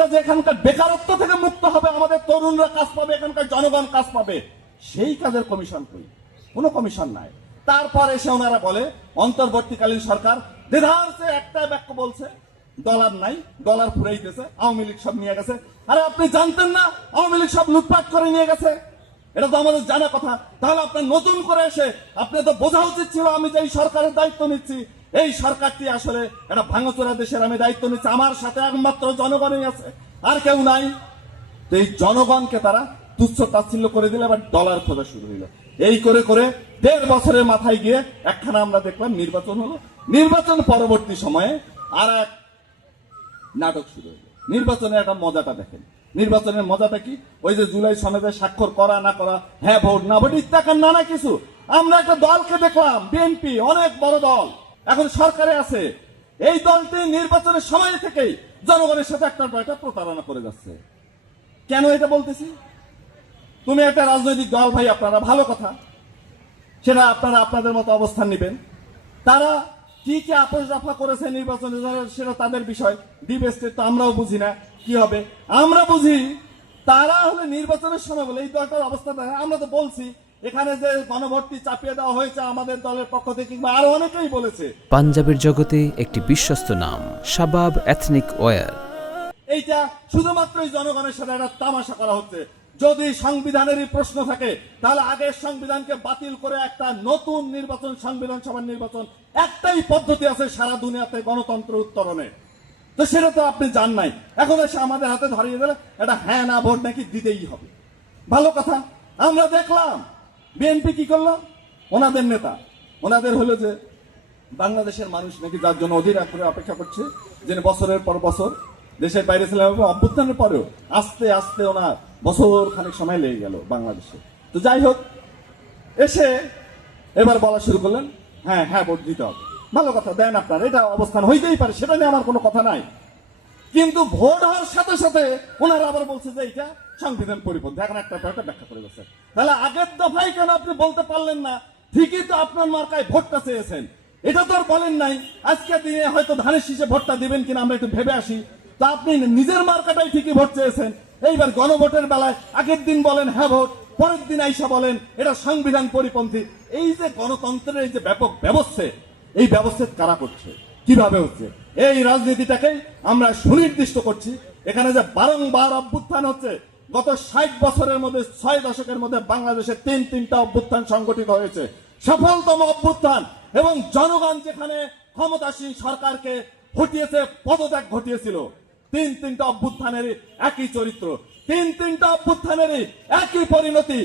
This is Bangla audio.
আমরা যে এখানকার বেকারত্ব থেকে মুক্ত হবে, আমাদের তরুণরা কাজ পাবে, এখানকার জনগণ কাজ পাবে, সেই কাজের কমিশন কই? কোনো কমিশন নাই। তারপর এসে ওনারা বলে অন্তর্বর্তীকালীন সরকার দ্বিধার্থে একটা বাক্য বলছে, ডলার নাই, ডলার ফুরাইতেছে, আওয়ামী লীগ সব নিয়ে গেছে। আরে আপনি জানতেন না আওয়ামী লীগ সব লুটপাট করে নিয়ে গেছে? এটা তো আমাদের জানা কথা। তাহলে আপনার নতুন করে এসে আপনার তো বোঝা উচিত ছিল আমি যে এই সরকারের দায়িত্ব নিচ্ছি, এই সরকারটি আসলে একটা ভাঙচোরা দেশের আমি দায়িত্ব নিচ্ছি, আমার সাথে একমাত্র জনগণই আছে, আর কেউ নাই। তো এই জনগণকে তারা তুচ্ছ তাচ্ছিল্য করে দিলে আবার ডলার খোঁজা শুরু হইল। এই করে করে 1.5 বছরের মাথায় গিয়ে একখানা আমরা দেখলাম নির্বাচন হলো। নির্বাচন পরবর্তী সময়ে আর এক নাটক শুরু হলো। নির্বাচনের একটা মজাটা দেখেন। নির্বাচনের মজাটা কি? ওই যে জুলাই সনদে স্বাক্ষর করা না করা, হ্যাঁ ভোট না ভোট ইত্যাকার নানা কিছু। আমরা একটা দলকে দেখলাম, বিএনপি, অনেক বড় দল, এখন সরকারে আছে। এই দলটি নির্বাচনের সময় থেকেই জনগণের সাথে একটার পর একটা প্রতারণা করে যাচ্ছে। কেন এটা বলতেছি? তুমি একটা রাজনৈতিক দল, ভাই, আপনারা ভালো কথা, সেটা আপনারা আপনাদের মতো অবস্থান নেবেন। তারা কি কি আপোষ রাফা করেছে নির্বাচনে, সেটা তাদের বিষয়। ডিবেস্টেড তো আমরাও বুঝি না কি হবে। আমরা বুঝি তারা হলে নির্বাচনের সময় বলে এই দলটার অবস্থা দেখে। আমরা তো বলছি এখানে যে গণভর্তি চাপিয়ে দেওয়া হয়েছে আমাদের দলের পক্ষ থেকে, কিংবা আরো অনেকেই বলেছে। পাঞ্জাবের জগতে একটি বিশ্বস্ত নাম শাবাব এথনিক ওয়্যার। এইটা শুধুমাত্রই জনগণের সাথে একটা তামাশা করা হচ্ছে। যদি সংবিধানেরই প্রশ্ন থাকে তাহলে আগের সংবিধানকে বাতিল করে একটা নতুন নির্বাচন, সংবিধান সভার নির্বাচন, একটাই পদ্ধতি আছে সারা দুনিয়াতে গণতন্ত্র উত্তরণে। তো সেটা তো আপনি জান নাই, এখন এসে আমাদের হাতে ধরিয়ে দিলে এটা হ্যাঁ না ভোট নাকি দিতেই হবে। ভালো কথা। আমরা দেখলাম বিএনপি কি করলো, ওনাদের নেতা, ওনাদের হলো যে বাংলাদেশের মানুষ নাকি যার জন্য অধীর আগ্রহে অপেক্ষা করছে, যিনি বছরের পর বছর দেশের বাইরে ছিলেন, অভ্যুত্থানের পরেও আস্তে আস্তে ওনার বছর খানিক সময় লেগে গেল বাংলাদেশে। তো যাই হোক, এসে এবার বলা শুরু করলেন হ্যাঁ হ্যাঁ ভোট দিতে হবে। ভালো কথা, দেন আপনার, এটা অবস্থান হইতেই পারে, সেটা নিয়ে আমার কোনো কথা নাই। কিন্তু ভোট হওয়ার সাথে সাথে ওনারা আবার বলছে যে এটা সংবিধান পরিপন্থী। এখন একটা ব্যাখ্যা করে গেছে। তাহলে আগের দফায় কেন আপনি বলতে পারলেন না ঠিকই তো আপনার মার্কায় ভোটটা চেয়েছেন? এটা তো আর বলেন নাই। আজকে দিনে হয়তো ধানের শীষে ভোটটা দিবেন কিনা আমরা একটু ভেবে আসি। তা আপনি নিজের মার্কাটাই ঠিকই ভোট চেয়েছেন। এইবার গণভোটের বেলায় আগের দিন বলেন হ্যাঁ ভোট, পরের দিন আইসা বলেন এটা সংবিধান পরিপন্থী। এই যে গণতন্ত্রের এই যে ব্যাপক ব্যবস্থা, এই ব্যবস্থা কারা করছে, কিভাবে হচ্ছে? এই রাজনীতিটাকে আমরা সুনির্দিষ্ট করছি। এখানে যে বারংবার অভ্যুত্থান হচ্ছে, গত 60 বছরের মধ্যে 6 দশকের মধ্যে বাংলাদেশে 3টা অভ্যুত্থান সংগঠিত হয়েছে, সফলতম অভ্যুত্থান। এবং জনগণ যেখানে ক্ষমতাসীন সরকারকে হটিয়েছে, পদত্যাগ ঘটিয়েছিল, 3টা অভ্যুত্থানের একই চরিত্র, 3টা অভ্যুত্থানের একই পরিণতি।